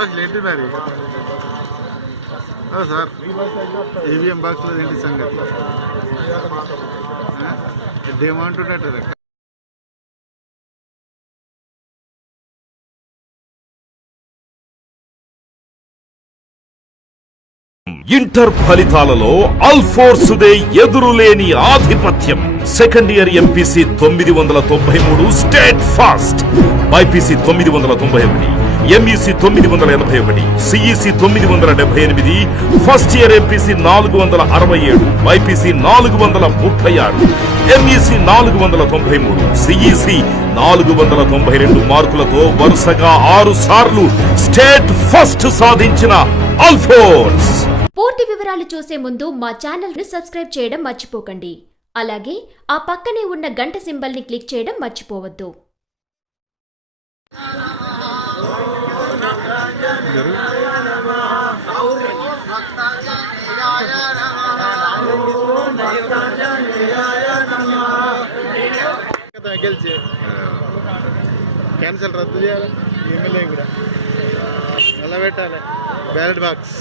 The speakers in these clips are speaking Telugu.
బాక్స్లు ఏంటి మరి? సార్. ఈవీఎం బాక్స్లో ఏంటి సంగతి? ఏమంటున్నట్టు ఇంటర్ ఫలితాలలో అల్ఫోర్సుదే ఎదురులేని ఆధిపత్యం. సెకండ్ ఇయర్ ఎంపీసీ తొమ్మిది వందల తొంభై మూడు స్టేట్ ఫాస్ట్. బైపీసీ తొమ్మిది వందల తొంభై ఒకటి. ఎంఈసి తొమ్మిది వందల ఎనభై ఒకటి సిఈసి తొమ్మిది వందల డెబ్బై ఎనిమిది ఫస్ట్ ఇయర్ ఎంపీసీ నాలుగు వందల అరవై ఏడు బైపీసీ నాలుగు వందల ముప్పై ఆరు ఎంఈసి నాలుగు వందల తొంభై మూడు సిఈసి నాలుగు వందల తొంభై రెండు మార్కులతో వరుసగా ఆరు సార్లు స్టేట్ ఫస్ట్ సాధించిన అల్ఫోన్స్ పూర్తి వివరాలు చూసే ముందు మా ఛానల్ని సబ్స్క్రైబ్ చేయడం మర్చిపోకండి. అలాగే ఆ పక్కనే ఉన్న గంట సింబల్ని క్లిక్ చేయడం మర్చిపోవద్దు. గెలిచి క్యాన్సల్ రద్దు చేయాలి. ఎమ్మెల్యే కూడా. ఎలా పెట్టాలి బ్యాలెట్ బాక్స్.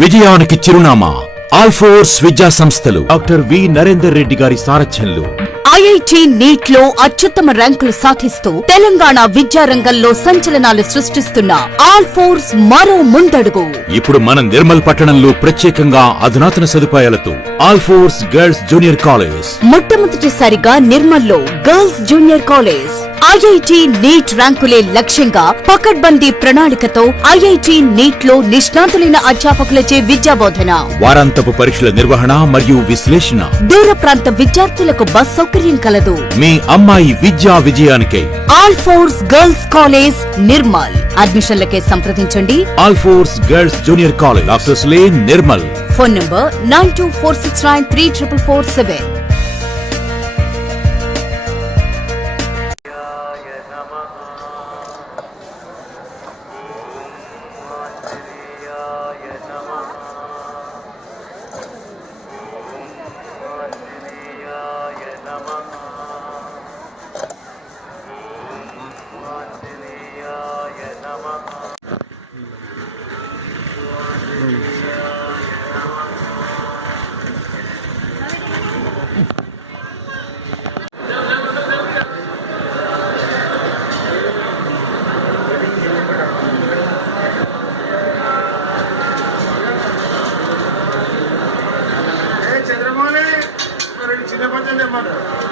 విజయానికి చిరునామా ఆల్ఫోర్స్ విద్యా సంస్థలు డాక్టర్ వి. నరేందర్ రెడ్డి గారి సారథ్యంలో. ఐఐటి నీట్లో అత్యుత్తమ ర్యాంకులు సాధిస్తూ తెలంగాణ విద్యారంగంలో సంచలనాలు సృష్టిస్తున్న ఆల్ ఫోర్స్ మరో ముందడుగు. ఇప్పుడు మన నిర్మల్ పట్టణంలో ప్రత్యేకంగా అధునాతన సదుపాయాలతో ఆల్ఫోర్స్ గర్ల్స్ జూనియర్ కాలేజ్. మొట్టమొదటిసారిగా నిర్మల్లో girls junior college. IIT NEET ర్యాంకులే లక్ష్యంగా పకడ్బందీ ప్రణాళికతో ఐఐటి నీట్లో నిష్ణాతులైన అధ్యాపకులచే విద్యాబోధన. వారాంతపు పరీక్షల నిర్వహణ మరియు విశ్లేషణ. దూర ప్రాంత విద్యార్థులకు బస్ సౌకర్యం కలదు. మీ అమ్మాయి విద్యా విజయానికై. Alphores girls college Nirmal. అడ్మిషన్లకే సంప్రదించండి. Alphores girls junior college doctors lane Nirmal. Phone number nine two four six nine three triple four seven. Murder